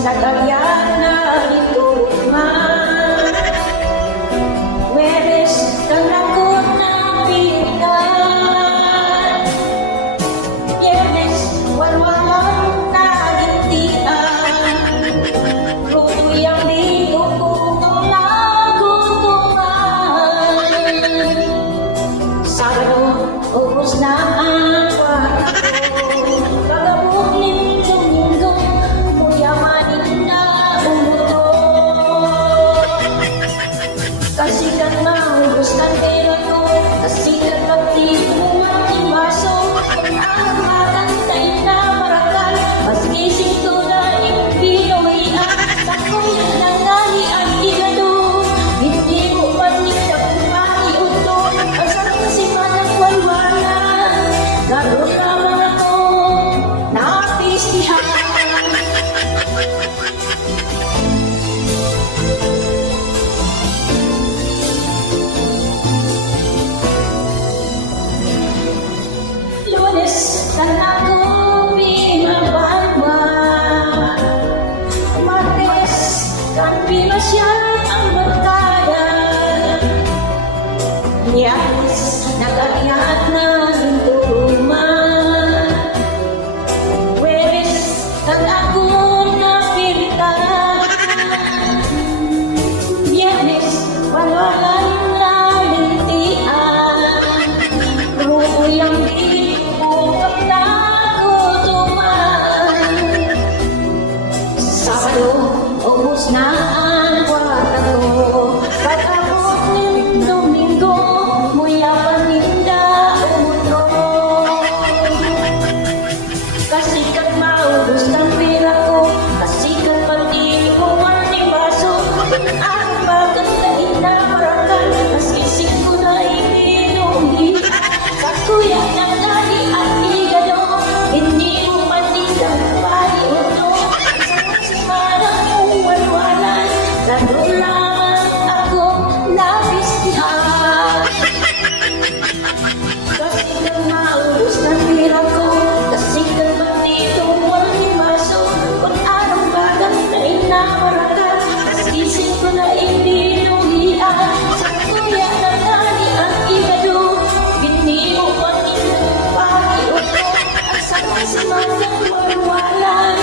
nagayana dito man. Webes tanakot na pinag Yemes walwalang nagintian. Rutuyang dito kung nagutungan. Sabado, ubos na ang kasikan maubos ang pera ko, kasikan magtipuan ng baso, kung ang magantay na marakal, mas gising ko na yung pinuwian, sa kuya ng ngali ang igado, hindi mo panikap maiuto, ang sarang simanang walwalan, gano'n naman ako, napistihan. Sana ko pinabagwa Martes kan pinasya ang magkaya Niyas nagariat na hintuman Webes kan ako napilitan Biyernes walwalan na lintian Ruyang di ubos na ang kwarta ko. Pag-abot ng Domingo, muya paninda umutro. Kasikat maubos ng pera ko, kasikat pagtipuan ng baso. Ang magandang na marakal, mas isip ko na ibinuhi. Sa kuya ng nali at igado, hindi mo paninda paliuto. Gano'n lang ako nabistihan. Kasi kang maubos ng pera ko, kasi kang bandito walang baso. Kung anong bagay na inamarakal, mas isip ko na ibinuhian. Sa kuya na nani ang igado, hindi mo paninang pakiuto. Ang sama-sama ng walwalan,